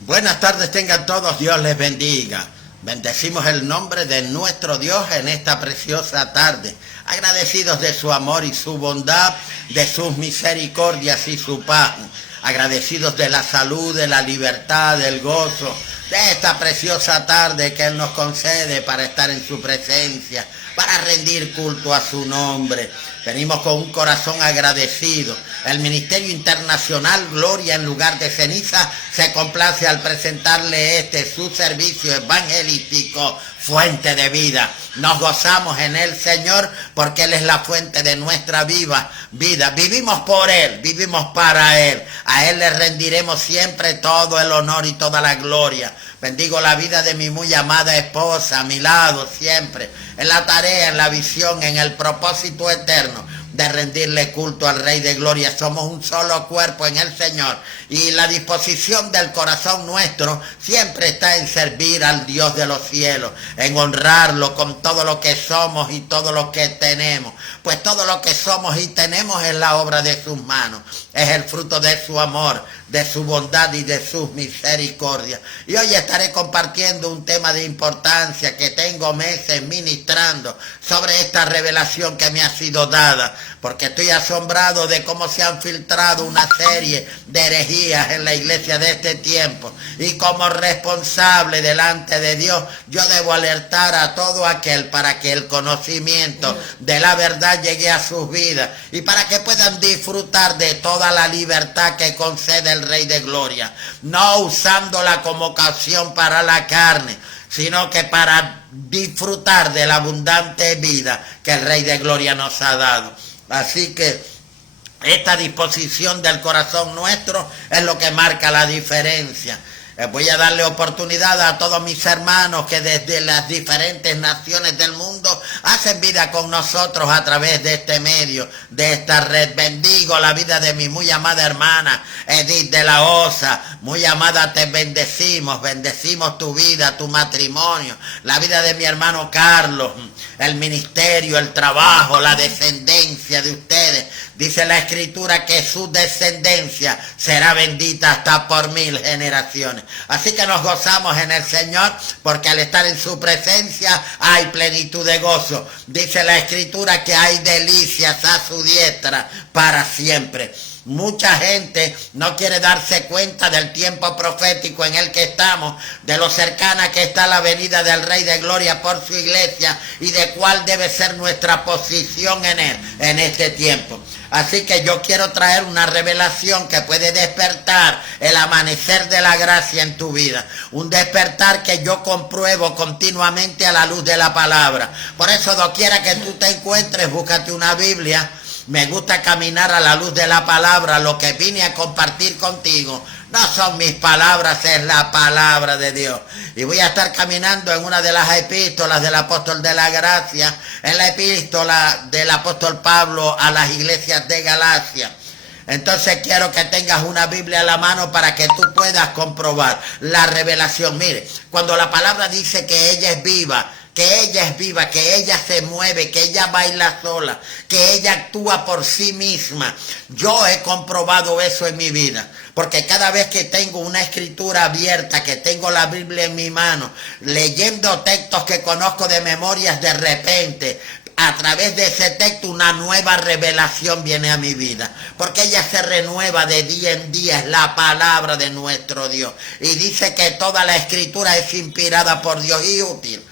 Buenas tardes tengan todos, Dios les bendiga. Bendecimos el nombre de nuestro Dios en esta preciosa tarde, agradecidos de su amor y su bondad, de sus misericordias y su paz, agradecidos de la salud, de la libertad, del gozo, de esta preciosa tarde que Él nos concede para estar en su presencia, para rendir culto a su nombre. Venimos con un corazón agradecido. El Ministerio Internacional Gloria en Lugar de Ceniza se complace al presentarle su servicio evangelístico, Fuente de Vida. Nos gozamos en el Señor porque Él es la fuente de nuestra vida. Vivimos por Él, vivimos para Él. A Él le rendiremos siempre todo el honor y toda la gloria. Bendigo la vida de mi muy amada esposa, a mi lado siempre, en la tarea, en la visión, en el propósito eterno de rendirle culto al Rey de Gloria. Somos un solo cuerpo en el Señor y la disposición del corazón nuestro siempre está en servir al Dios de los cielos, en honrarlo con todo lo que somos y todo lo que tenemos, pues todo lo que somos y tenemos es la obra de sus manos, es el fruto de su amor, de su bondad y de sus misericordias. Y hoy estaré compartiendo un tema de importancia que tengo meses ministrando sobre esta revelación que me ha sido dada, porque estoy asombrado de cómo se han filtrado una serie de herejías en la iglesia de este tiempo, y como responsable delante de Dios yo debo alertar a todo aquel para que el conocimiento de la verdad llegue a sus vidas y para que puedan disfrutar de toda la libertad que concede el Rey de Gloria, no usándola como ocasión para la carne, sino que para disfrutar de la abundante vida que el Rey de Gloria nos ha dado. Así que esta disposición del corazón nuestro es lo que marca la diferencia. Voy a darle oportunidad a todos mis hermanos que desde las diferentes naciones del mundo hacen vida con nosotros a través de este medio, de esta red. Bendigo la vida de mi muy amada hermana Edith de la Osa. Muy amada, te bendecimos tu vida, tu matrimonio, la vida de mi hermano Carlos, el ministerio, el trabajo, la descendencia de ustedes. Dice la Escritura que su descendencia será bendita hasta por 1000 generaciones. Así que nos gozamos en el Señor porque al estar en su presencia hay plenitud de gozo. Dice la Escritura que hay delicias a su diestra para siempre. Mucha gente no quiere darse cuenta del tiempo profético en el que estamos, de lo cercana que está la venida del Rey de Gloria por su iglesia y de cuál debe ser nuestra posición en él en este tiempo. Así que yo quiero traer una revelación que puede despertar el amanecer de la gracia en tu vida. Un despertar que yo compruebo continuamente a la luz de la palabra. Por eso, doquiera que tú te encuentres, búscate una Biblia. Me gusta caminar a la luz de la palabra. Lo que vine a compartir contigo no son mis palabras, es la palabra de Dios. Y voy a estar caminando en una de las epístolas del apóstol de la gracia, en la epístola del apóstol Pablo a las iglesias de Galacia. Entonces quiero que tengas una Biblia a la mano para que tú puedas comprobar la revelación. Mire, cuando la palabra dice que ella es viva, que ella se mueve, que ella baila sola, que ella actúa por sí misma. Yo he comprobado eso en mi vida, porque cada vez que tengo una escritura abierta, que tengo la Biblia en mi mano, leyendo textos que conozco de memorias, de repente, a través de ese texto una nueva revelación viene a mi vida, porque ella se renueva de día en día, es la palabra de nuestro Dios. Y dice que toda la escritura es inspirada por Dios y útil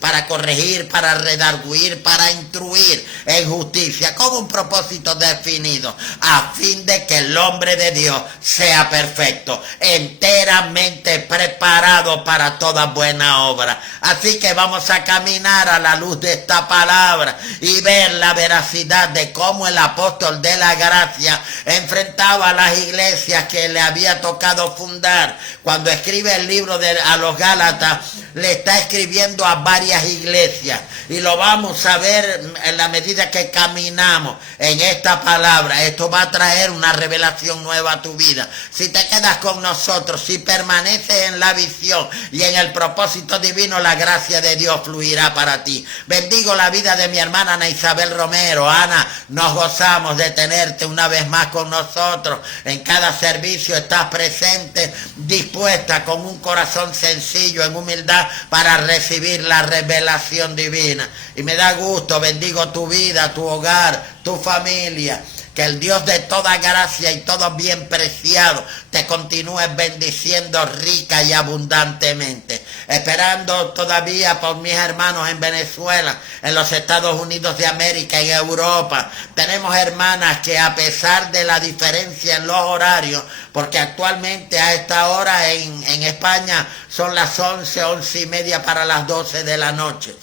para corregir, para redarguir, para instruir en justicia, con un propósito definido, a fin de que el hombre de Dios sea perfecto, enteramente preparado para toda buena obra. Así que vamos a caminar a la luz de esta palabra y ver la veracidad de cómo el apóstol de la gracia enfrentaba a las iglesias que le había tocado fundar. Cuando escribe el libro a los Gálatas, le está escribiendo bendiciendo a varias iglesias y lo vamos a ver en la medida que caminamos en esta palabra. Esto va a traer una revelación nueva a tu vida. Si te quedas con nosotros, si permaneces en la visión y en el propósito divino, la gracia de Dios fluirá para ti. Bendigo la vida de mi hermana Ana Isabel Romero. Ana, nos gozamos de tenerte una vez más con nosotros. En cada servicio estás presente, dispuesta con un corazón sencillo, en humildad, para recibir la revelación divina. Y me da gusto, bendigo tu vida, tu hogar, tu familia. Que el Dios de toda gracia y todo bien preciado te continúe bendiciendo rica y abundantemente. Esperando todavía por mis hermanos en Venezuela, en los Estados Unidos de América, en Europa. Tenemos hermanas que, a pesar de la diferencia en los horarios, porque actualmente a esta hora en España son las 11:30 para las 12 de la noche.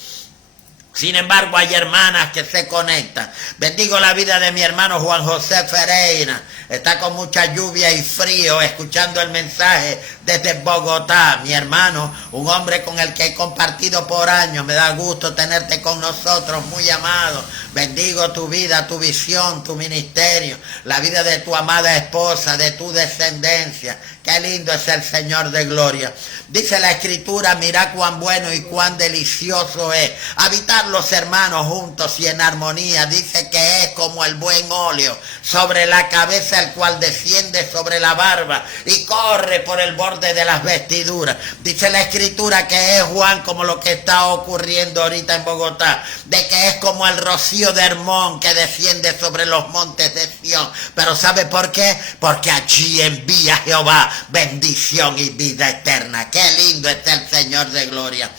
Sin embargo, hay hermanas que se conectan. Bendigo la vida de mi hermano Juan José Ferreira. Está con mucha lluvia y frío escuchando el mensaje desde Bogotá. Mi hermano, un hombre con el que he compartido por años. Me da gusto tenerte con nosotros, muy amado. Bendigo tu vida, tu visión, tu ministerio, la vida de tu amada esposa, de tu descendencia. Qué lindo es el Señor de gloria. Dice la Escritura, mira cuán bueno y cuán delicioso es habitar los hermanos juntos y en armonía. Dice que es como el buen óleo sobre la cabeza, el cual desciende sobre la barba y corre por el borde de las vestiduras. Dice la Escritura que es, Juan, como lo que está ocurriendo ahorita en Bogotá, de que es como el rocío de Hermón que desciende sobre los montes de Sión. Pero ¿sabe por qué? Porque allí envía Jehová bendición y vida eterna. Qué lindo es el Señor de gloria.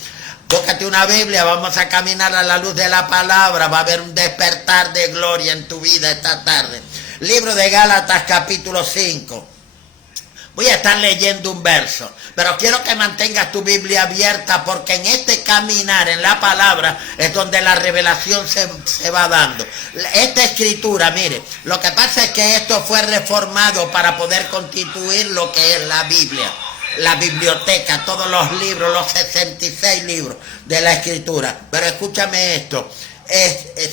Búscate una Biblia, vamos a caminar a la luz de la palabra. Va a haber un despertar de gloria en tu vida esta tarde. Libro de Gálatas, capítulo 5. Voy a estar leyendo un verso, pero quiero que mantengas tu Biblia abierta, porque en este caminar en la palabra es donde la revelación se va dando. Esta escritura, mire, lo que pasa es que esto fue reformado para poder constituir lo que es la Biblia. La biblioteca, todos los libros, los 66 libros de la Escritura. Pero escúchame esto.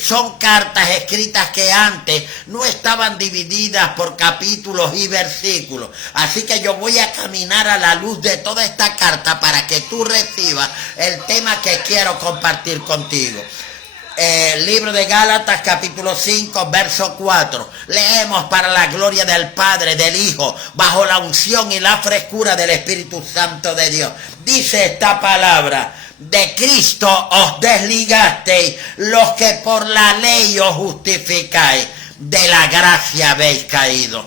Son cartas escritas que antes no estaban divididas por capítulos y versículos. Así que yo voy a caminar a la luz de toda esta carta para que tú recibas el tema que quiero compartir contigo. Libro de Gálatas, capítulo 5, verso 4. Leemos: para la gloria del Padre, del Hijo, bajo la unción y la frescura del Espíritu Santo de Dios. Dice esta palabra: de Cristo os desligasteis, los que por la ley os justificáis, de la gracia habéis caído.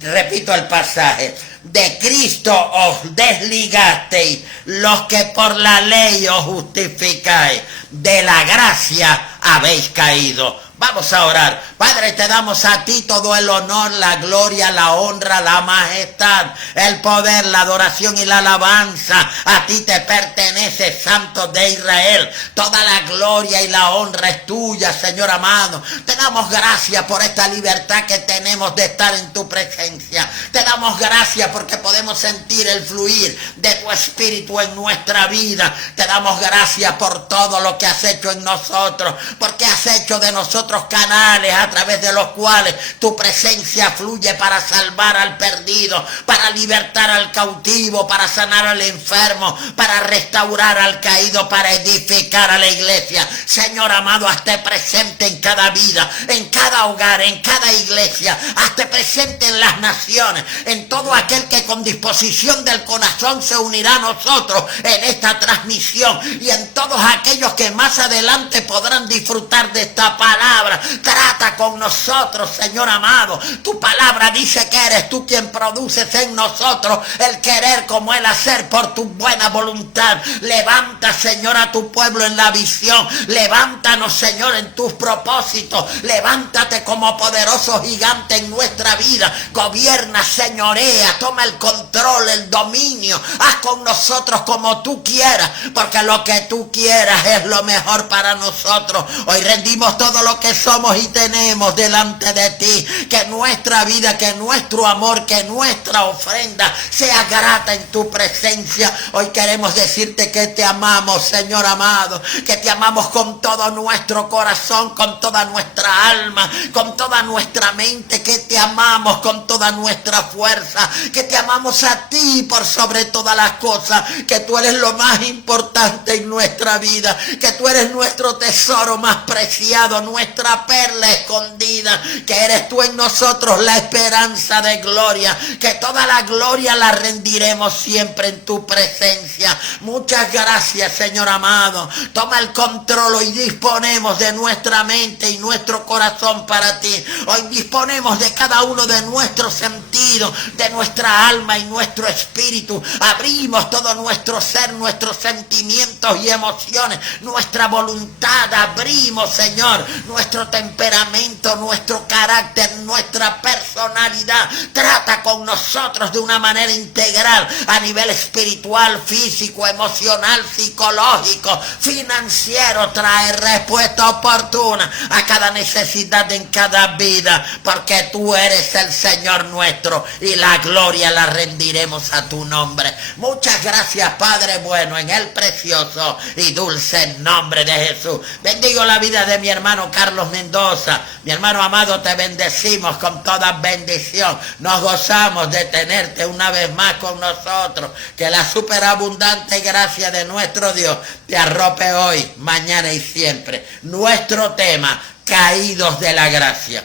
Repito el pasaje: de Cristo os desligasteis, los que por la ley os justificáis, de la gracia habéis caído. Vamos a orar. Padre, te damos a ti todo el honor, la gloria, la honra, la majestad, el poder, la adoración y la alabanza. A ti te pertenece, Santo de Israel. Toda la gloria y la honra es tuya, Señor amado. Te damos gracias por esta libertad que tenemos de estar en tu presencia. Te damos gracias porque podemos sentir el fluir de tu Espíritu en nuestra vida. Te damos gracias por todo lo que has hecho en nosotros, porque has hecho de nosotros canales a través de los cuales tu presencia fluye para salvar al perdido, para libertar al cautivo, para sanar al enfermo, para restaurar al caído, para edificar a la iglesia. Señor amado, hazte presente en cada vida, en cada hogar, en cada iglesia. Hazte presente en las naciones, en todo aquel que con disposición del corazón se unirá a nosotros en esta transmisión, y en todos aquellos que más adelante podrán disfrutar de esta palabra. Trata con nosotros, Señor amado. Tu palabra dice que eres tú quien produces en nosotros el querer como el hacer por tu buena voluntad. Levanta, Señor, a tu pueblo en la visión. Levántanos, Señor, en tus propósitos. Levántate como poderoso gigante en nuestra vida. Gobierna, señorea, toma el control, el dominio. Haz con nosotros como tú quieras, porque lo que tú quieras es lo mejor para nosotros. Hoy rendimos todo lo que que somos y tenemos delante de ti. Que nuestra vida, que nuestro amor, que nuestra ofrenda sea grata en tu presencia. Hoy queremos decirte que te amamos, Señor amado, que te amamos con todo nuestro corazón, con toda nuestra alma, con toda nuestra mente, que te amamos con toda nuestra fuerza, que te amamos a ti por sobre todas las cosas, que tú eres lo más importante en nuestra vida, que tú eres nuestro tesoro más preciado, nuestra perla escondida, que eres tú en nosotros la esperanza de gloria, que toda la gloria la rendiremos siempre en tu presencia. Muchas gracias, Señor amado. Toma el control. Hoy disponemos de nuestra mente y nuestro corazón para ti. Hoy disponemos de cada uno de nuestros sentidos, de nuestra alma y nuestro espíritu. Abrimos todo nuestro ser, nuestros sentimientos y emociones, nuestra voluntad. Abrimos, Señor, nuestro temperamento, nuestro carácter, nuestra personalidad. Trata con nosotros de una manera integral a nivel espiritual, físico, emocional, psicológico, financiero. Trae respuesta oportuna a cada necesidad en cada vida, porque tú eres el Señor nuestro y la gloria la rendiremos a tu nombre. Muchas gracias, Padre bueno, en el precioso y dulce nombre de Jesús. Bendigo la vida de mi hermano Carlos Mendoza. Mi hermano amado, te bendecimos con toda bendición. Nos gozamos de tenerte una vez más con nosotros. Que la superabundante gracia de nuestro Dios te arrope hoy, mañana y siempre. Nuestro tema: caídos de la gracia.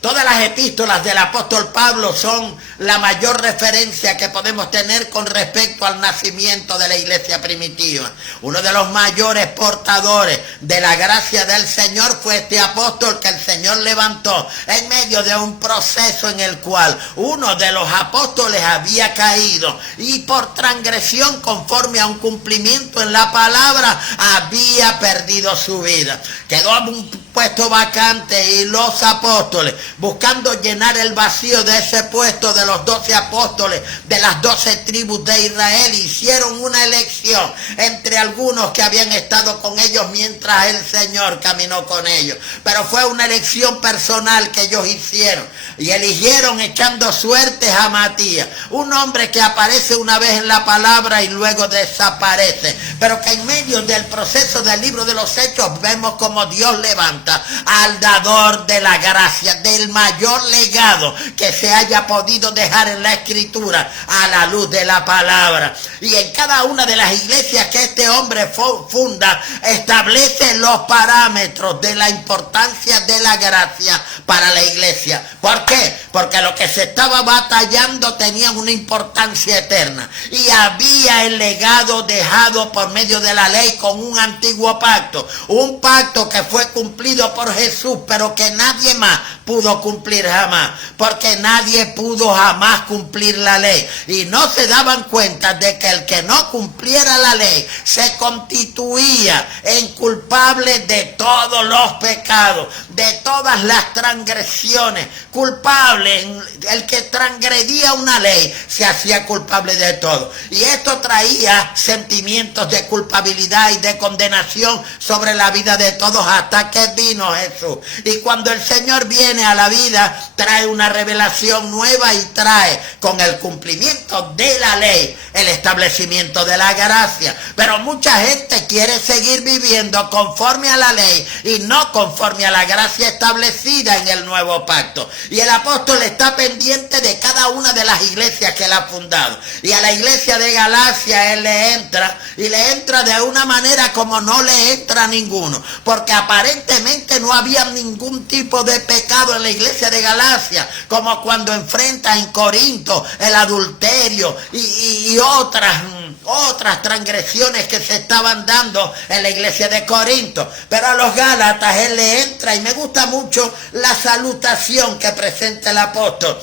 Todas las epístolas del apóstol Pablo son la mayor referencia que podemos tener con respecto al nacimiento de la iglesia primitiva. Uno de los mayores portadores de la gracia del Señor fue este apóstol que el Señor levantó en medio de un proceso en el cual uno de los apóstoles había caído y por transgresión conforme a un cumplimiento en la palabra había perdido su vida. Quedó un puesto vacante y los apóstoles, buscando llenar el vacío de ese puesto de los 12 apóstoles de las 12 tribus de Israel, hicieron una elección entre algunos que habían estado con ellos mientras el Señor caminó con ellos. Pero fue una elección personal que ellos hicieron y eligieron echando suertes a Matías, un hombre que aparece una vez en la palabra y luego desaparece, pero que en medio del proceso del libro de los Hechos vemos como Dios levanta al dador de la gracia, del mayor legado que se haya podido dejar en la escritura a la luz de la palabra. Y en cada una de las iglesias que este hombre funda, establece los parámetros de la importancia de la gracia para la iglesia. ¿Por qué? Porque lo que se estaba batallando tenía una importancia eterna y había el legado dejado por medio de la ley con un antiguo pacto, un pacto que fue cumplido por Jesús, pero que nadie más pudo cumplir jamás, porque nadie pudo jamás cumplir la ley, y no se daban cuenta de que el que no cumpliera la ley se constituía en culpable de todos los pecados, de todas las transgresiones, culpable. El que transgredía una ley se hacía culpable de todo, y esto traía sentimientos de culpabilidad y de condenación sobre la vida de todos hasta que vino Jesús. Y cuando el Señor viene a la vida, trae una revelación nueva y trae con el cumplimiento de la ley el establecimiento de la gracia. Pero mucha gente quiere seguir viviendo conforme a la ley y no conforme a la gracia establecida en el nuevo pacto. Y el apóstol está pendiente de cada una de las iglesias que él ha fundado. Y a la iglesia de Galacia él le entra, y le entra de una manera como no le entra a ninguno, porque aparentemente no había ningún tipo de pecado en la iglesia de Galacia, como cuando enfrenta en Corinto el adulterio y otras transgresiones que se estaban dando en la iglesia de Corinto. Pero a los Gálatas él le entra, y me gusta mucho la salutación que presenta el apóstol.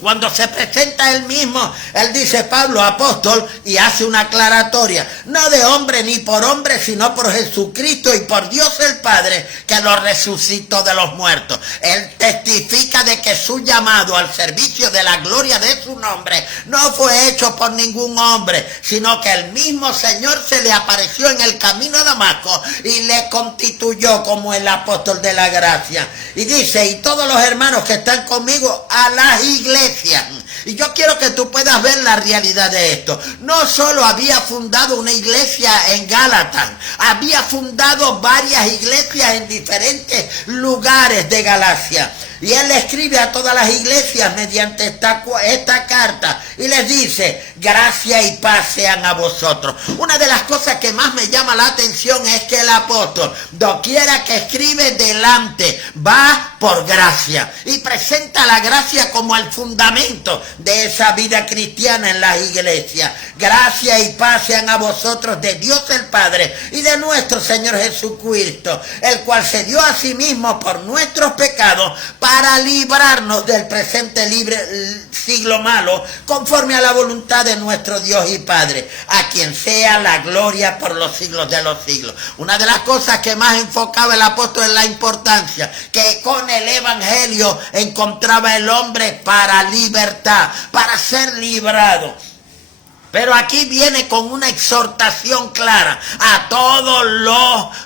Cuando se presenta él mismo, él dice, Pablo, apóstol, y hace una aclaratoria, no de hombre ni por hombre, sino por Jesucristo y por Dios el Padre, que lo resucitó de los muertos. Él testifica de que su llamado al servicio de la gloria de su nombre no fue hecho por ningún hombre, sino que el mismo Señor se le apareció en el camino a Damasco y le constituyó como el apóstol de la gracia. Y dice, y todos los hermanos que están conmigo a las iglesias. Y yo quiero que tú puedas ver la realidad de esto. No solo había fundado una iglesia en Gálatas, había fundado varias iglesias en diferentes lugares de Galacia. Y él le escribe a todas las iglesias mediante esta carta y les dice, gracia y paz sean a vosotros. Una de las cosas que más me llama la atención es que el apóstol, doquiera que escribe delante, va por gracia y presenta la gracia como el fundamento de esa vida cristiana en las iglesias. Gracia y paz sean a vosotros de Dios el Padre y de nuestro Señor Jesucristo, el cual se dio a sí mismo por nuestros pecados para librarnos del presente siglo malo, conforme a la voluntad de nuestro Dios y Padre, a quien sea la gloria por los siglos de los siglos. Una de las cosas que más enfocaba el apóstol es la importancia que con el evangelio encontraba el hombre para libertad, para ser librado. Pero aquí viene con una exhortación clara a todos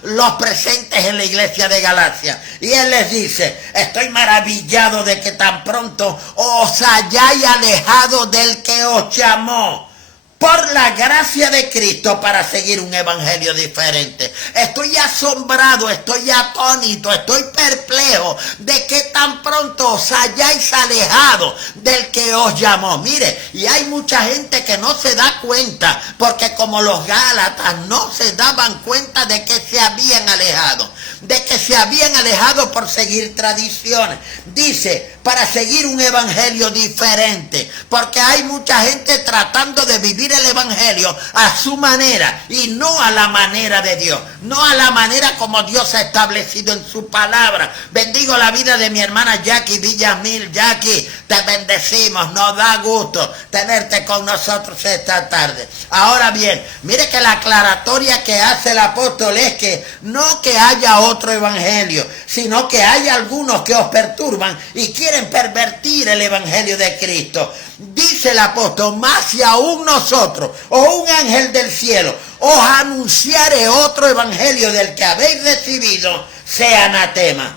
los presentes en la iglesia de Galacia. Y él les dice, estoy maravillado de que tan pronto os hayáis alejado del que os llamó por la gracia de Cristo para seguir un evangelio diferente. Estoy asombrado, estoy atónito, estoy perplejo de que tan pronto os hayáis alejado del que os llamó. Mire, y hay mucha gente que no se da cuenta, porque como los Gálatas no se daban cuenta de que se habían alejado, por seguir tradiciones. Dice, para seguir un evangelio diferente, porque hay mucha gente tratando de vivir el evangelio a su manera y no a la manera de Dios, no a la manera como Dios ha establecido en su palabra. Bendigo la vida de mi hermana Jackie Villamil. Jackie, te bendecimos, nos da gusto tenerte con nosotros esta tarde. Ahora bien, mire que la aclaratoria que hace el apóstol es que no que haya otro evangelio, sino que hay algunos que os perturban y quieren pervertir el evangelio de Cristo. Dice el apóstol, más si aún nosotros o un ángel del cielo os anunciare otro evangelio del que habéis recibido, sea anatema.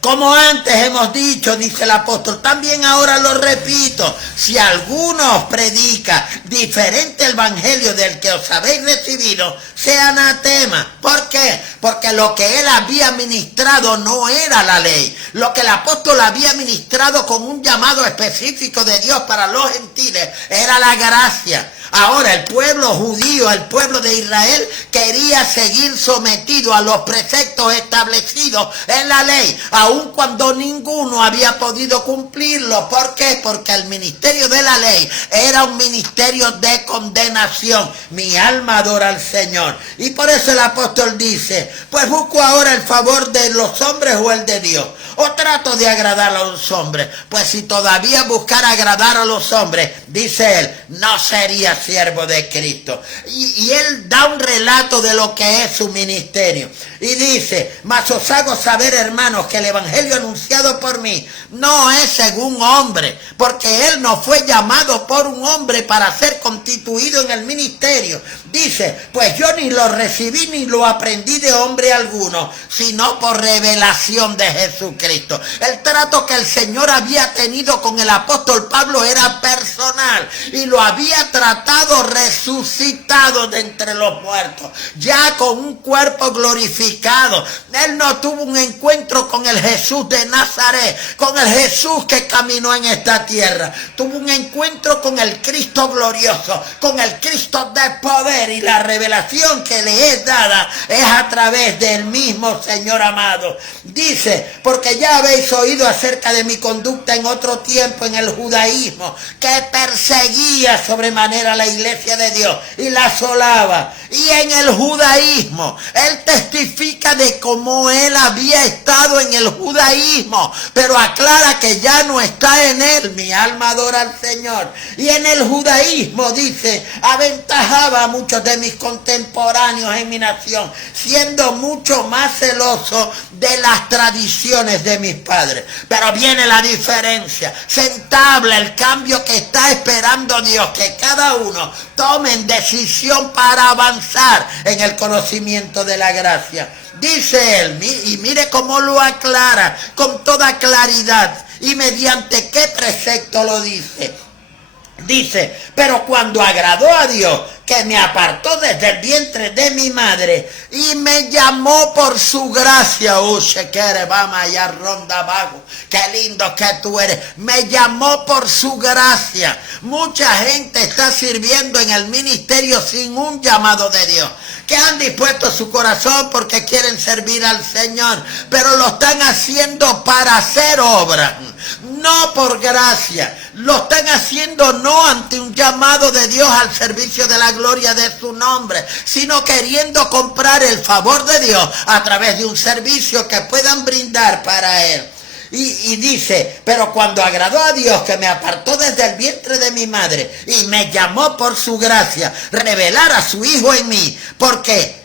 Como antes hemos dicho, dice el apóstol, también ahora lo repito, si alguno os predica diferente el evangelio del que os habéis recibido, sea anatema. ¿Por qué? Porque lo que él había ministrado no era la ley. Lo que el apóstol había ministrado con un llamado específico de Dios para los gentiles era la gracia. Ahora el pueblo judío, el pueblo de Israel, quería seguir sometido a los preceptos establecidos en la ley, aun cuando ninguno había podido cumplirlo. ¿Por qué? Porque el ministerio de la ley era un ministerio de condenación. Mi alma adora al Señor. Y por eso el apóstol dice, pues busco ahora el favor de los hombres o el de Dios, o trato de agradar a los hombres. Pues si todavía buscara agradar a los hombres, dice él, no sería siervo de Cristo. Y él da un relato de lo que es su ministerio. Y dice, mas os hago saber, hermanos, que el evangelio anunciado por mí no es según hombre, porque él no fue llamado por un hombre para ser constituido en el ministerio. Dice, pues yo ni lo recibí ni lo aprendí de hombre alguno, sino por revelación de Jesucristo. El trato que el Señor había tenido con el apóstol Pablo era personal y lo había tratado resucitado de entre los muertos, ya con un cuerpo glorificado. Él no tuvo un encuentro con el Jesús de Nazaret, con el Jesús que caminó en esta tierra. Tuvo un encuentro con el Cristo glorioso, con el Cristo de poder, y la revelación que le es dada es a través del mismo Señor amado. Dice, porque ya habéis oído acerca de mi conducta en otro tiempo en el judaísmo, que perseguía sobremanera la iglesia de Dios y la asolaba. Y en el judaísmo, él testifica de cómo él había estado en el judaísmo, pero aclara que ya no está en él, él mi alma adora al Señor. Y en el judaísmo, dice, aventajaba a muchos de mis contemporáneos en mi nación, siendo mucho más celoso de las tradiciones de mis padres. Pero viene la diferencia, se entabla el cambio que está esperando Dios, que cada uno tome decisión para avanzar en el conocimiento de la gracia. Dice él, y mire cómo lo aclara con toda claridad y mediante qué precepto lo dice. Dice, pero cuando agradó a Dios, que me apartó desde el vientre de mi madre y me llamó por su gracia, qué lindo que tú eres, me llamó por su gracia. Mucha gente está sirviendo en el ministerio sin un llamado de Dios, que han dispuesto su corazón porque quieren servir al Señor, pero lo están haciendo para hacer obra, no por gracia. Lo están haciendo no ante un llamado de Dios al servicio de la gloria de su nombre, sino queriendo comprar el favor de Dios a través de un servicio que puedan brindar para Él. Y dice, pero cuando agradó a Dios, que me apartó desde el vientre de mi madre y me llamó por su gracia, revelar a su Hijo en mí, porque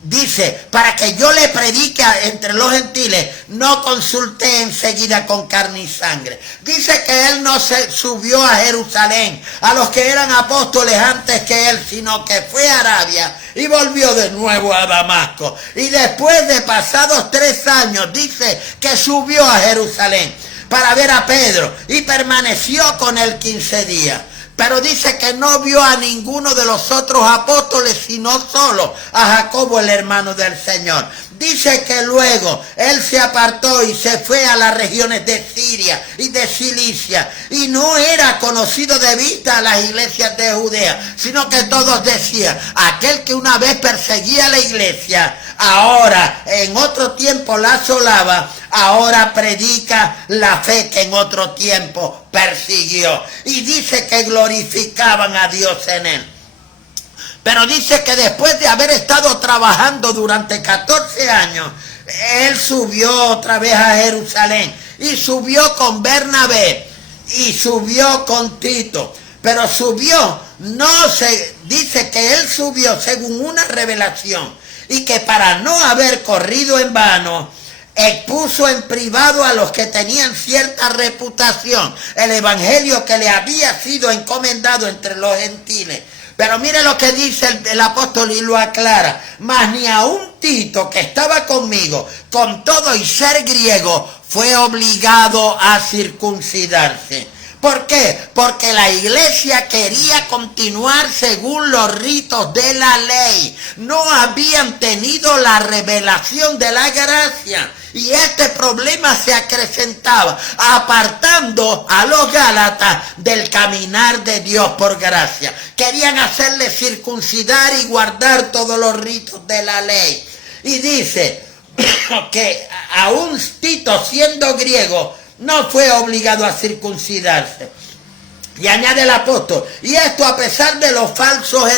dice, para que yo le predique entre los gentiles, no consulté enseguida con carne y sangre. Dice que él no se subió a Jerusalén, a los que eran apóstoles antes que él, sino que fue a Arabia y volvió de nuevo a Damasco. Y después de pasados 3 años, dice que subió a Jerusalén para ver a Pedro y permaneció con él 15 días. Pero dice que no vio a ninguno de los otros apóstoles, sino solo a Jacobo, el hermano del Señor. Dice que luego él se apartó y se fue a las regiones de Siria y de Cilicia. Y no era conocido de vista a las iglesias de Judea, sino que todos decían, aquel que una vez perseguía la iglesia, ahora en otro tiempo la asolaba, ahora predica la fe que en otro tiempo persiguió. Y dice que glorificaban a Dios en él. Pero dice que después de haber estado trabajando durante 14 años, él subió otra vez a Jerusalén y subió con Bernabé y subió con Tito. Pero dice que él subió según una revelación y que para no haber corrido en vano, expuso en privado a los que tenían cierta reputación el evangelio que le había sido encomendado entre los gentiles. Pero mire lo que dice el apóstol y lo aclara. Mas ni aun Tito, que estaba conmigo, con todo y ser griego, fue obligado a circuncidarse. ¿Por qué? Porque la iglesia quería continuar según los ritos de la ley. No habían tenido la revelación de la gracia. Y este problema se acrecentaba, apartando a los gálatas del caminar de Dios por gracia. Querían hacerle circuncidar y guardar todos los ritos de la ley. Y dice que aún Tito, siendo griego, no fue obligado a circuncidarse. Y añade el apóstol, y esto a pesar de los falsos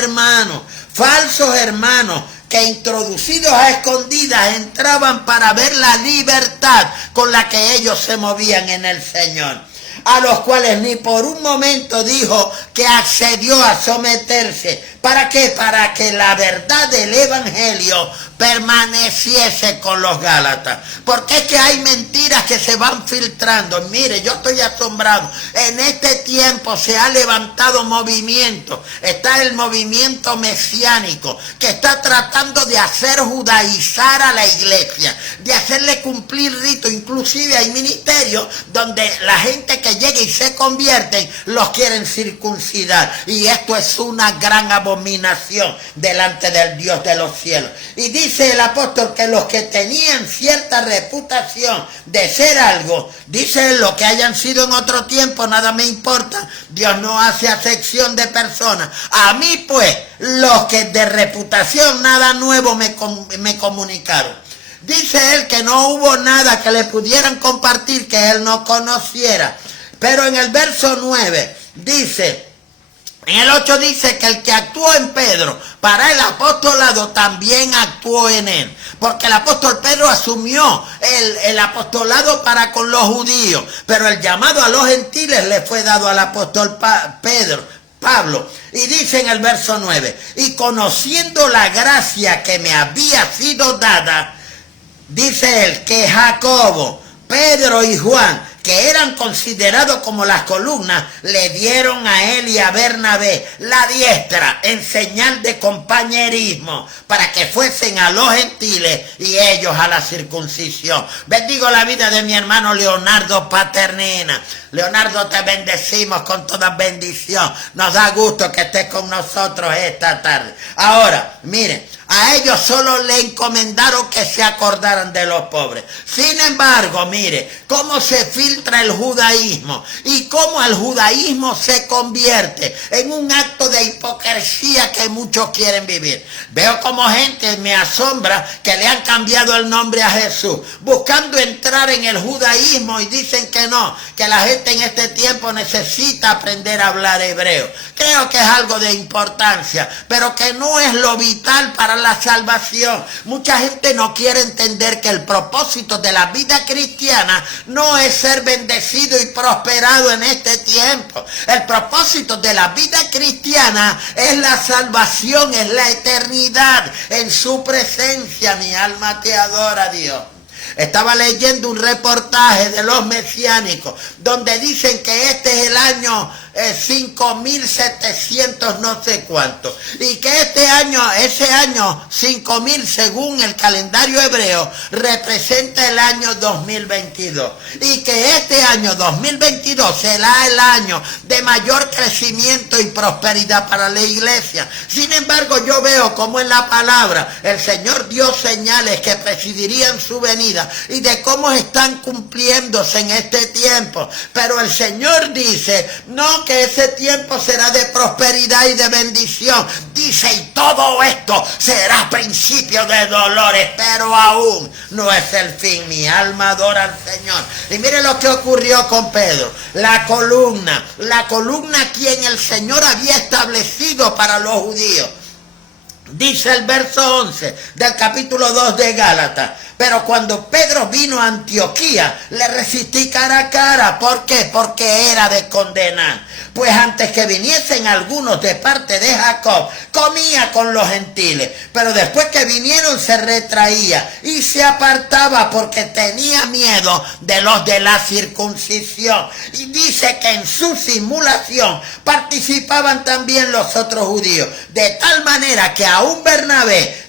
hermanos que introducidos a escondidas entraban para ver la libertad con la que ellos se movían en el Señor, a los cuales ni por un momento dijo que accedió a someterse. ¿Para qué? Para que la verdad del evangelio permaneciese con los gálatas. Porque es que hay mentiras que se van filtrando. Mire, yo estoy asombrado. En este tiempo se ha levantado movimiento. Está el movimiento mesiánico que está tratando de hacer judaizar a la iglesia, de hacerle cumplir ritos. Inclusive hay ministerios donde la gente que llega y se convierten los quieren circuncidar. Y esto es una gran abominación delante del Dios de los cielos. Y dice el apóstol que los que tenían cierta reputación de ser algo, dice lo que hayan sido en otro tiempo, nada me importa. Dios no hace acepción de personas. A mí pues, los que de reputación nada nuevo me comunicaron. Dice él que no hubo nada que le pudieran compartir que él no conociera. Pero en el verso 9 dice En el 8 dice que el que actuó en Pedro para el apostolado también actuó en él. Porque el apóstol Pedro asumió el apostolado para con los judíos. Pero el llamado a los gentiles le fue dado al apóstol Pablo. Y dice en el verso 9, y conociendo la gracia que me había sido dada, dice él que Jacobo, Pedro y Juan, que eran considerados como las columnas, le dieron a él y a Bernabé la diestra en señal de compañerismo para que fuesen a los gentiles y ellos a la circuncisión. Bendigo la vida de mi hermano Leonardo Paternina. Leonardo, te bendecimos con toda bendición. Nos da gusto que estés con nosotros esta tarde. Ahora, miren, a ellos solo le encomendaron que se acordaran de los pobres. Sin embargo, mire, cómo se filtra el judaísmo y cómo el judaísmo se convierte en un acto de hipocresía que muchos quieren vivir. Veo como gente me asombra que le han cambiado el nombre a Jesús, buscando entrar en el judaísmo y dicen que no, que la gente en este tiempo necesita aprender a hablar hebreo. Creo que es algo de importancia, pero que no es lo vital para la salvación. Mucha gente no quiere entender que el propósito de la vida cristiana no es ser bendecido y prosperado en este tiempo. El propósito de la vida cristiana es la salvación, es la eternidad en su presencia. Mi alma te adora, Dios. Estaba leyendo un reportaje de los mesiánicos donde dicen que este es el año 5700 no sé cuánto, y que ese año 5000 según el calendario hebreo representa el año 2022, y que este año 2022 será el año de mayor crecimiento y prosperidad para la iglesia. Sin embargo, yo veo como en la palabra el Señor dio señales que presidirían su venida y de cómo están cumpliéndose en este tiempo, pero el Señor dice no, que ese tiempo será de prosperidad y de bendición. Dice, y todo esto será principio de dolores, pero aún no es el fin. Mi alma adora al Señor. Y mire lo que ocurrió con Pedro. La columna quien el Señor había establecido para los judíos. Dice el verso 11 del capítulo 2 de Gálatas, pero cuando Pedro vino a Antioquía, le resistí cara a cara. ¿Por qué? Porque era de condenar. Pues antes que viniesen algunos de parte de Jacob, comía con los gentiles, pero después que vinieron se retraía y se apartaba porque tenía miedo de los de la circuncisión. Y dice que en su simulación participaban también los otros judíos, de tal manera que aún Bernabé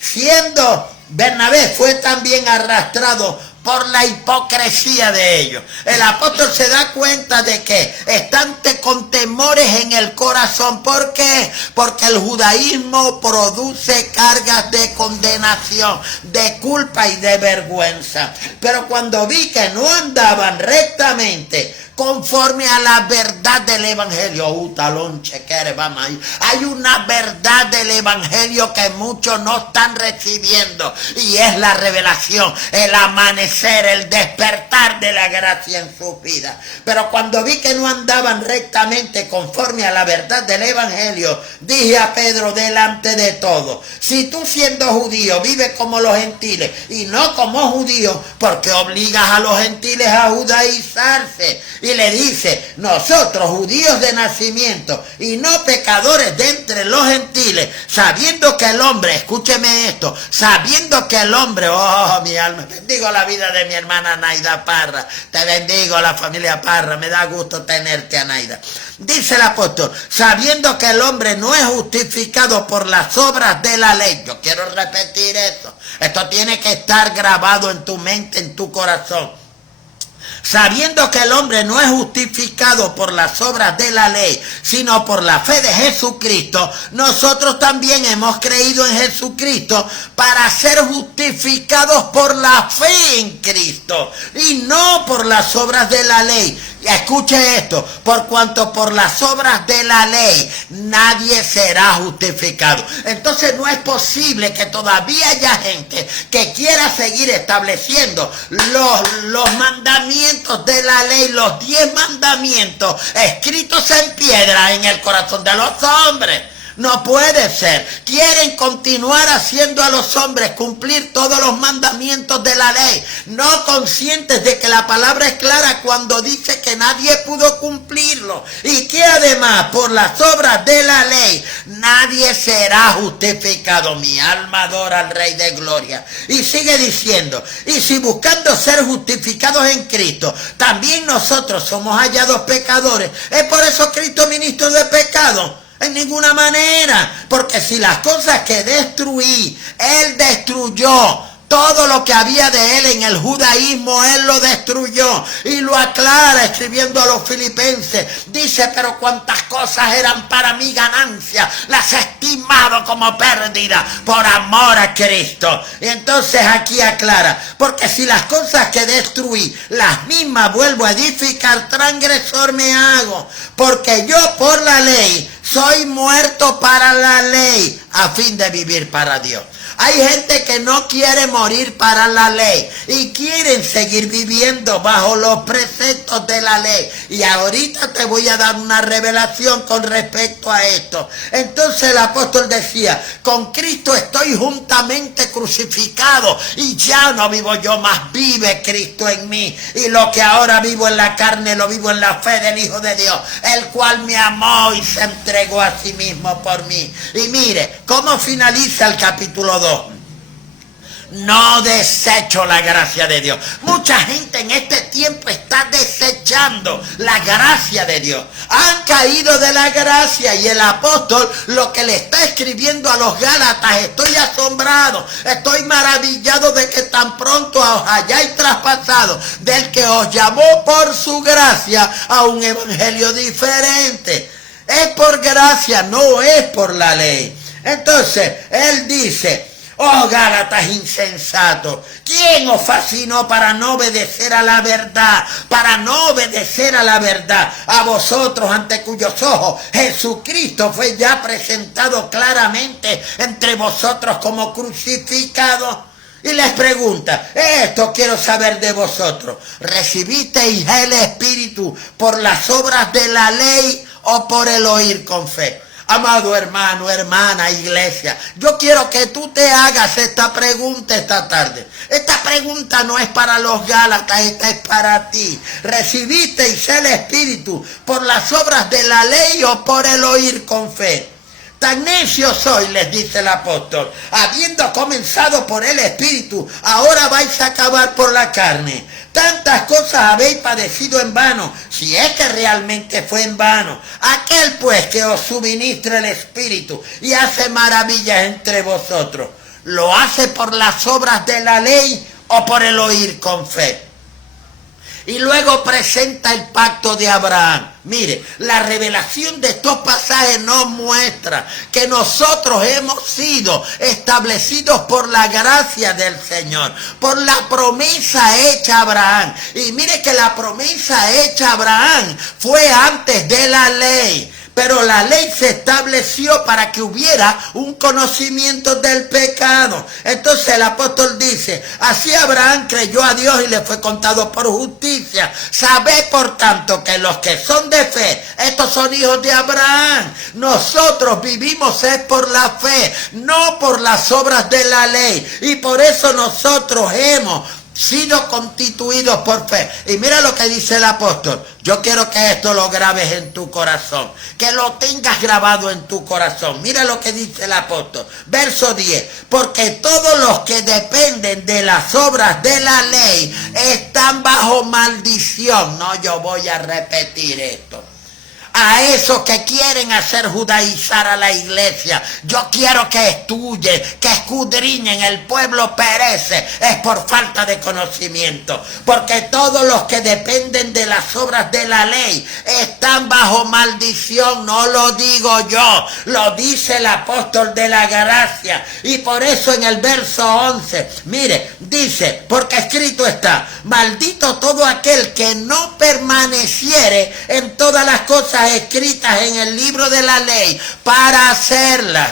fue también arrastrado por la hipocresía de ellos. El apóstol se da cuenta de que están con temores en el corazón. ¿Por qué? Porque el judaísmo produce cargas de condenación, de culpa y de vergüenza. Pero cuando vi que no andaban rectamente conforme a la verdad del evangelio, hay una verdad del evangelio que muchos no están recibiendo, y es la revelación, el amanecer, el despertar de la gracia en su vida. Pero cuando vi que no andaban rectamente conforme a la verdad del evangelio, dije a Pedro delante de todos: si tú, siendo judío, vives como los gentiles y no como judíos, ¿por qué obligas a los gentiles a judaizarse? Y le dice: nosotros, judíos de nacimiento y no pecadores de entre los gentiles, sabiendo que el hombre, escúcheme esto, sabiendo que el hombre, oh mi alma, bendigo la vida de mi hermana Naida Parra, te bendigo la familia Parra, me da gusto tenerte, Anaida. Dice el apóstol: sabiendo que el hombre no es justificado por las obras de la ley. Yo quiero repetir esto, esto tiene que estar grabado en tu mente, en tu corazón. Sabiendo que el hombre no es justificado por las obras de la ley, sino por la fe de Jesucristo, nosotros también hemos creído en Jesucristo para ser justificados por la fe en Cristo y no por las obras de la ley, Y escuche esto, por cuanto por las obras de la ley nadie será justificado. Entonces no es posible que todavía haya gente que quiera seguir estableciendo los mandamientos de la ley, los 10 mandamientos escritos en piedra en el corazón de los hombres. No puede ser. Quieren continuar haciendo a los hombres cumplir todos los mandamientos de la ley, no conscientes de que la palabra es clara cuando dice que nadie pudo cumplirlo y que además por las obras de la ley nadie será justificado. Mi alma adora al Rey de Gloria. Y sigue diciendo, y si buscando ser justificados en Cristo, también nosotros somos hallados pecadores, ¿es por eso Cristo ministro de pecado? En ninguna manera, porque si las cosas que destruí, Él destruyó. Todo lo que había de Él en el judaísmo, Él lo destruyó. Y lo aclara escribiendo a los filipenses. Dice, pero cuantas cosas eran para mi ganancia, las he estimado como pérdida por amor a Cristo. Y entonces aquí aclara, porque si las cosas que destruí, las mismas vuelvo a edificar, transgresor me hago. Porque yo por la ley soy muerto para la ley, a fin de vivir para Dios. Hay gente que no quiere morir para la ley y quieren seguir viviendo bajo los preceptos de la ley. Y ahorita te voy a dar una revelación con respecto a esto. Entonces el apóstol decía, con Cristo estoy juntamente crucificado y ya no vivo yo, más vive Cristo en mí. Y lo que ahora vivo en la carne lo vivo en la fe del Hijo de Dios, el cual me amó y se entregó a sí mismo por mí. Y mire, ¿cómo finaliza el capítulo 2? No desecho la gracia de Dios. Mucha gente en este tiempo está desechando la gracia de Dios. Han caído de la gracia y el apóstol lo que le está escribiendo a los Gálatas, estoy asombrado, estoy maravillado de que tan pronto os hayáis traspasado del que os llamó por su gracia a un evangelio diferente. Es por gracia, no es por la ley. Entonces, él dice, oh Gálatas insensatos, ¿quién os fascinó para no obedecer a la verdad? Para no obedecer a la verdad, a vosotros ante cuyos ojos Jesucristo fue ya presentado claramente entre vosotros como crucificado. Y les pregunta, esto quiero saber de vosotros, ¿recibisteis el Espíritu por las obras de la ley o por el oír con fe? Amado hermano, hermana, iglesia, yo quiero que tú te hagas esta pregunta esta tarde. Esta pregunta no es para los Gálatas, esta es para ti. ¿Recibisteis el Espíritu por las obras de la ley o por el oír con fe? Tan necio soy, les dice el apóstol, habiendo comenzado por el Espíritu, ahora vais a acabar por la carne. Tantas cosas habéis padecido en vano, si es que realmente fue en vano. Aquel pues que os suministra el Espíritu y hace maravillas entre vosotros, ¿lo hace por las obras de la ley o por el oír con fe? Y luego presenta el pacto de Abraham. Mire, la revelación de estos pasajes nos muestra que nosotros hemos sido establecidos por la gracia del Señor, por la promesa hecha a Abraham. Y mire que la promesa hecha a Abraham fue antes de la ley. Pero la ley se estableció para que hubiera un conocimiento del pecado. Entonces el apóstol dice, así Abraham creyó a Dios y le fue contado por justicia. Sabed por tanto que los que son de fe, estos son hijos de Abraham. Nosotros vivimos es por la fe, no por las obras de la ley. Y por eso nosotros hemos sido constituidos por fe. Y mira lo que dice el apóstol. Yo quiero que esto lo grabes en tu corazón, que lo tengas grabado en tu corazón. Mira lo que dice el apóstol, verso 10. Porque todos los que dependen de las obras de la ley están bajo maldición. No, yo voy a repetir esto. a esos que quieren hacer judaizar a la iglesia. Yo quiero que estudien, que escudriñen. El pueblo perece, es por falta de conocimiento, porque todos los que dependen de las obras de la ley están bajo maldición. No lo digo yo, lo dice el apóstol de la gracia. Y por eso en el verso 11, mire, dice, porque escrito está: maldito todo aquel que no permaneciere en todas las cosas escritas en el libro de la ley para hacerlas.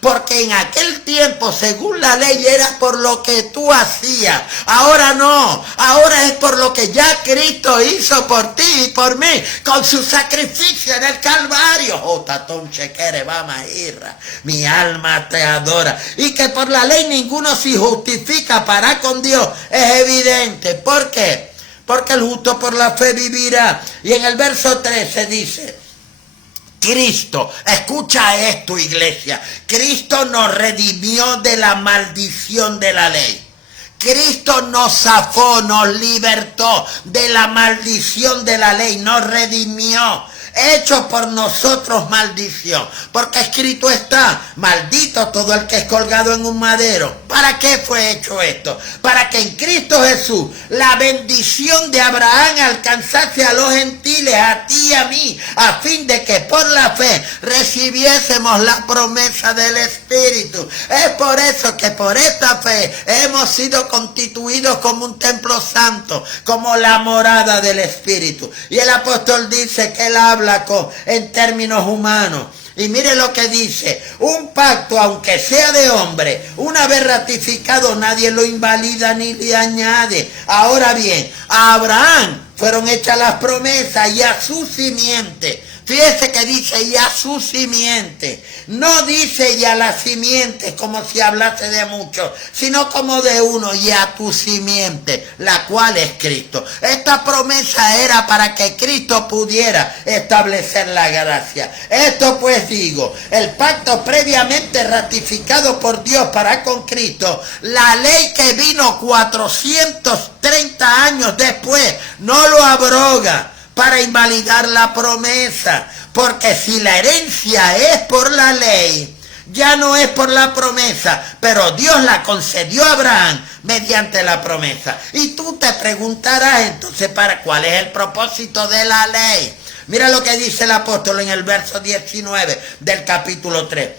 Porque en aquel tiempo, según la ley, era por lo que tú hacías. Ahora no, ahora es por lo que ya Cristo hizo por ti y por mí, con su sacrificio en el Calvario. Oh, tatón chequere, vamos a ir. Mi alma te adora. Y que por la ley ninguno se justifica para con Dios, es evidente. ¿Por qué? Porque el justo por la fe vivirá. Y en el verso 13 dice: Cristo, escucha esto, iglesia, Cristo nos redimió de la maldición de la ley. Cristo nos zafó, nos libertó de la maldición de la ley, nos redimió, hecho por nosotros maldición, porque escrito está: maldito todo el que es colgado en un madero. ¿Para qué fue hecho esto? Para que en Cristo Jesús la bendición de Abraham alcanzase a los gentiles, a ti y a mí, a fin de que por la fe recibiésemos la promesa del Espíritu. Es por eso que por esta fe hemos sido constituidos como un templo santo, como la morada del Espíritu. Y el apóstol dice que él habla en términos humanos. Y mire lo que dice: un pacto, aunque sea de hombre, una vez ratificado, nadie lo invalida ni le añade. Ahora bien, a Abraham fueron hechas las promesas y a su simiente. Fíjese que dice y a su simiente. No dice y a la simiente como si hablase de muchos, sino como de uno, y a tu simiente, la cual es Cristo. Esta promesa era para que Cristo pudiera establecer la gracia. Esto pues digo, el pacto previamente ratificado por Dios para con Cristo, la ley que vino 430 años después, no lo abroga para invalidar la promesa, porque si la herencia es por la ley, ya no es por la promesa, pero Dios la concedió a Abraham mediante la promesa. Y tú te preguntarás entonces, ¿para cuál es el propósito de la ley? Mira lo que dice el apóstol en el verso 19 del capítulo 3.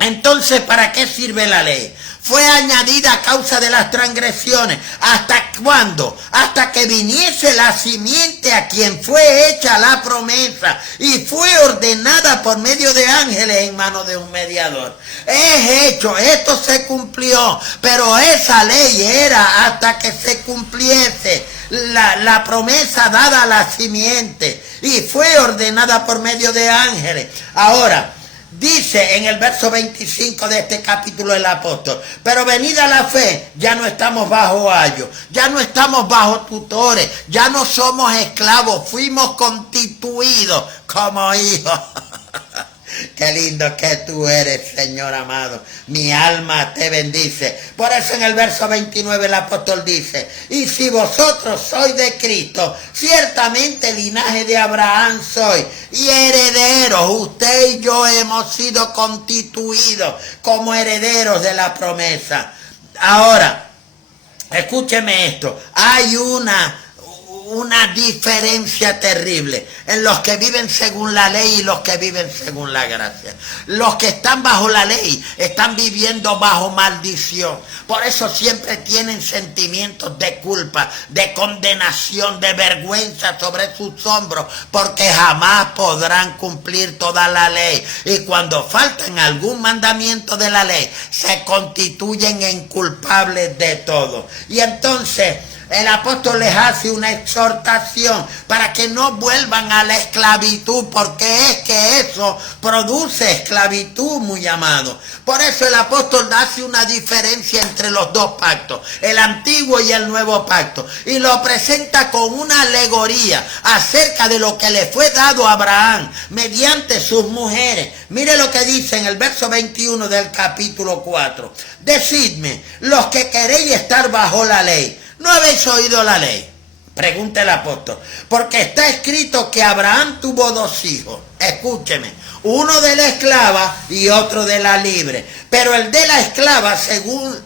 Entonces, ¿para qué sirve la ley? Fue añadida a causa de las transgresiones. ¿Hasta cuándo? Hasta que viniese la simiente a quien fue hecha la promesa y fue ordenada por medio de ángeles en manos de un mediador. Es hecho, esto se cumplió, pero esa ley era hasta que se cumpliese la promesa dada a la simiente y fue ordenada por medio de ángeles. Ahora, dice en el verso 25 de este capítulo el apóstol: pero venida la fe, ya no estamos bajo ayo, ya no estamos bajo tutores, ya no somos esclavos, fuimos constituidos como hijos. Qué lindo que tú eres, Señor amado. Mi alma te bendice. Por eso en el verso 29 el apóstol dice: y si vosotros sois de Cristo, ciertamente linaje de Abraham sois y herederos. Usted y yo hemos sido constituidos como herederos de la promesa. Ahora, escúcheme esto. Hay una diferencia terrible en los que viven según la ley y los que viven según la gracia. Los que están bajo la ley están viviendo bajo maldición. Por eso siempre tienen sentimientos de culpa, de condenación, de vergüenza sobre sus hombros, porque jamás podrán cumplir toda la ley. Y cuando faltan algún mandamiento de la ley, se constituyen en culpables de todo. Y entonces el apóstol les hace una exhortación para que no vuelvan a la esclavitud, porque es que eso produce esclavitud, muy amado. Por eso el apóstol hace una diferencia entre los dos pactos, el antiguo y el nuevo pacto, y lo presenta con una alegoría acerca de lo que le fue dado a Abraham mediante sus mujeres. Mire lo que dice en el verso 21 del capítulo 4. Decidme, los que queréis estar bajo la ley, ¿no habéis oído la ley? Pregunta el apóstol. Porque está escrito que Abraham tuvo 2 hijos. Escúcheme. Uno de la esclava y otro de la libre. Pero el de la esclava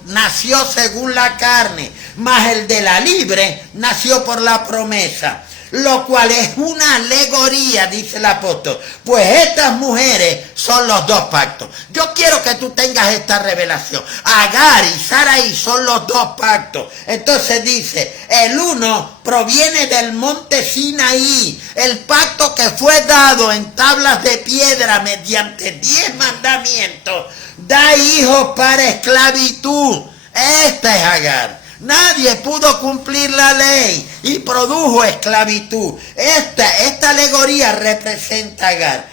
nació según la carne, mas el de la libre nació por la promesa. Lo cual es una alegoría, dice el apóstol. Pues estas mujeres son los 2 pactos. Yo quiero que tú tengas esta revelación. Agar y Sarai son los 2 pactos. Entonces dice, el uno proviene del monte Sinaí, el pacto que fue dado en tablas de piedra mediante 10 mandamientos. Da hijos para esclavitud. Esta es Agar. Nadie pudo cumplir la ley y produjo esclavitud. Esta alegoría representa a Agar.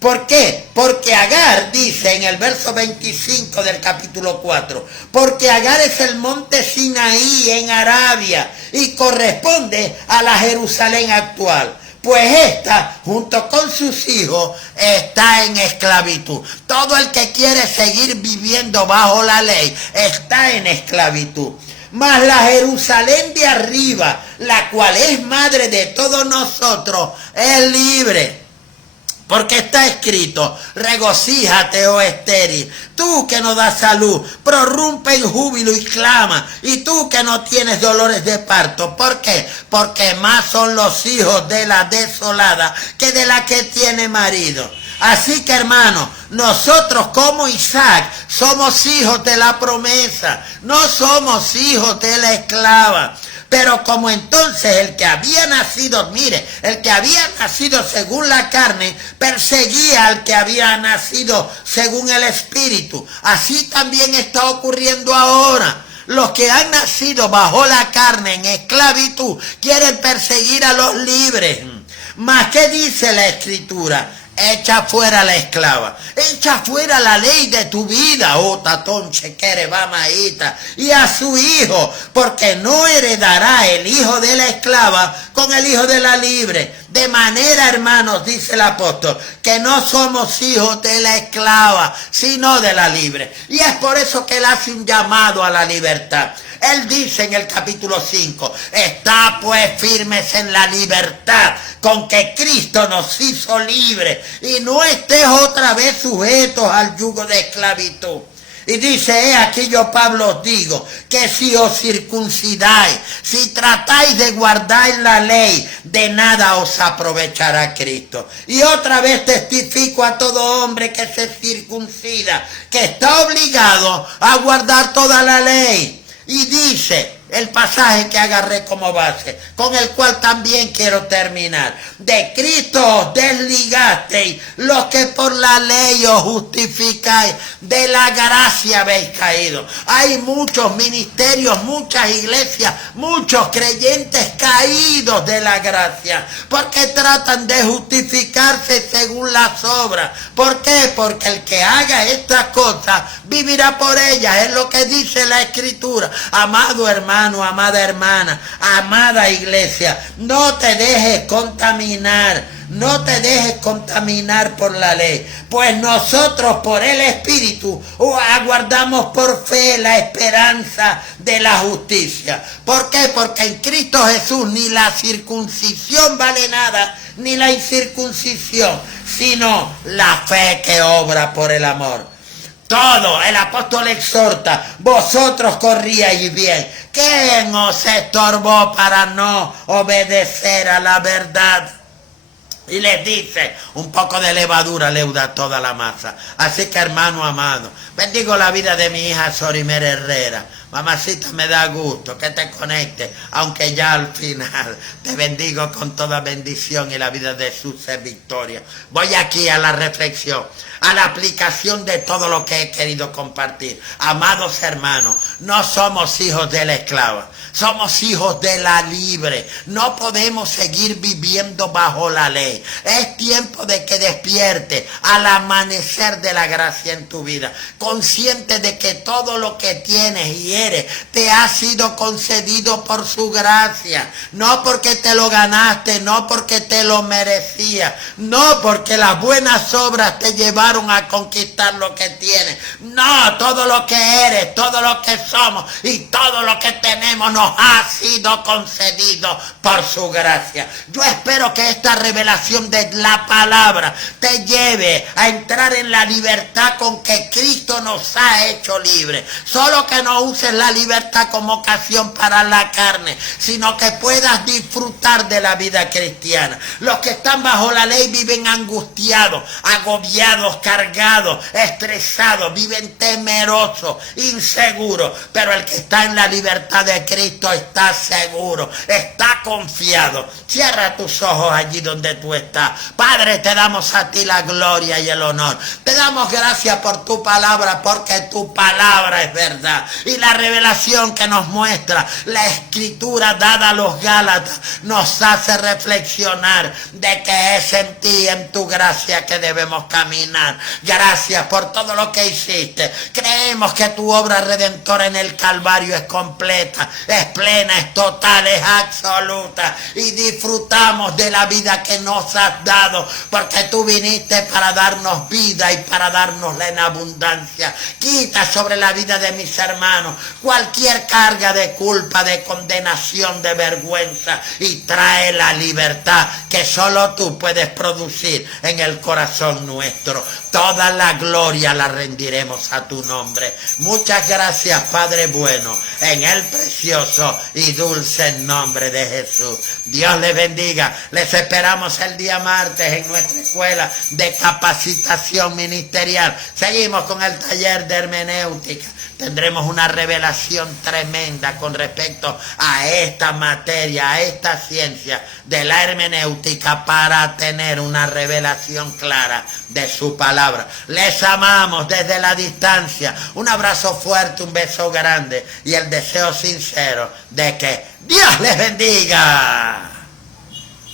¿Por qué? Porque Agar dice en el verso 25 del capítulo 4, porque Agar es el monte Sinaí en Arabia y corresponde a la Jerusalén actual. Pues esta, junto con sus hijos, está en esclavitud. Todo el que quiere seguir viviendo bajo la ley está en esclavitud. Mas la Jerusalén de arriba, la cual es madre de todos nosotros, es libre. Porque está escrito, regocíjate, oh estéril, tú que no das salud, prorrumpe en júbilo y clama, y tú que no tienes dolores de parto. ¿Por qué? Porque más son los hijos de la desolada que de la que tiene marido. Así que, hermanos, nosotros como Isaac somos hijos de la promesa, no somos hijos de la esclava. Pero como entonces el que había nacido, mire, el que había nacido según la carne, perseguía al que había nacido según el espíritu. Así también está ocurriendo ahora. Los que han nacido bajo la carne en esclavitud quieren perseguir a los libres. ¿Mas qué dice la Escritura? Echa fuera la esclava, echa fuera la ley de tu vida, oh tatón chequere bamaíta, y a su hijo, porque no heredará el hijo de la esclava con el hijo de la libre. De manera, hermanos, dice el apóstol, que no somos hijos de la esclava, sino de la libre. Y es por eso que él hace un llamado a la libertad. Él dice en el capítulo 5, está pues firmes en la libertad con que Cristo nos hizo libres y no estés otra vez sujetos al yugo de esclavitud. Y dice, aquí yo Pablo os digo, que si os circuncidáis, si tratáis de guardar la ley, de nada os aprovechará Cristo. Y otra vez testifico a todo hombre que se circuncida, que está obligado a guardar toda la ley. Y dice el pasaje que agarré como base, con el cual también quiero terminar. De Cristo os desligasteis, los que por la ley os justificáis, de la gracia habéis caído. Hay muchos ministerios, muchas iglesias, muchos creyentes caídos de la gracia, porque tratan de justificarse según las obras. ¿Por qué? Porque el que haga estas cosas vivirá por ellas, es lo que dice la Escritura. Amado hermano, amada hermana, amada iglesia, no te dejes contaminar, no te dejes contaminar por la ley, pues nosotros por el Espíritu aguardamos por fe la esperanza de la justicia. ¿Por qué? Porque en Cristo Jesús ni la circuncisión vale nada, ni la incircuncisión, sino la fe que obra por el amor. Todo, el apóstol exhorta, vosotros corríais bien. ¿Quién os estorbó para no obedecer a la verdad? Y les dice, un poco de levadura leuda toda la masa. Así que, hermano amado, bendigo la vida de mi hija Sorimer Herrera. Mamacita, me da gusto que te conectes, aunque ya al final te bendigo con toda bendición y la vida de Jesús es victoria. Voy aquí a la reflexión, a la aplicación de todo lo que he querido compartir. Amados hermanos, no somos hijos de la esclava, somos hijos de la libre. No podemos seguir viviendo bajo la ley. Es tiempo de que despierte al amanecer de la gracia en tu vida, consciente de que todo lo que tienes y eres te ha sido concedido por su gracia, no porque te lo ganaste, no porque te lo merecías, no porque las buenas obras te llevaron a conquistar lo que tienes. No, todo lo que eres, todo lo que somos y todo lo que tenemos nos nos ha sido concedido por su gracia. Yo espero que esta revelación de la palabra te lleve a entrar en la libertad con que Cristo nos ha hecho libres. Solo que no uses la libertad como ocasión para la carne, sino que puedas disfrutar de la vida cristiana. Los que están bajo la ley viven angustiados, agobiados, cargados, estresados, viven temerosos, inseguros, pero el que está en la libertad de Cristo está seguro, está confiado. Cierra tus ojos allí donde tú estás. Padre, te damos a ti la gloria y el honor. Te damos gracias por tu palabra, porque tu palabra es verdad. Y la revelación que nos muestra la escritura dada a los Gálatas nos hace reflexionar de que es en ti, en tu gracia, que debemos caminar. Gracias por todo lo que hiciste. Creemos que tu obra redentora en el Calvario es completa, es plena, es total, es absoluta, y disfrutamos de la vida que nos has dado, porque tú viniste para darnos vida y para darnosla en abundancia. Quita sobre la vida de mis hermanos cualquier carga de culpa, de condenación, de vergüenza, y trae la libertad que solo tú puedes producir en el corazón nuestro. Toda la gloria la rendiremos a tu nombre. Muchas gracias, Padre bueno, en el precioso y dulce nombre de Jesús. Dios les bendiga. Les esperamos el día martes en nuestra escuela de capacitación ministerial. Seguimos con el taller de hermenéutica. Tendremos una revelación tremenda con respecto a esta materia, a esta ciencia de la hermenéutica, para tener una revelación clara de su palabra. Les amamos desde la distancia. Un abrazo fuerte, un beso grande y el deseo sincero de que Dios les bendiga.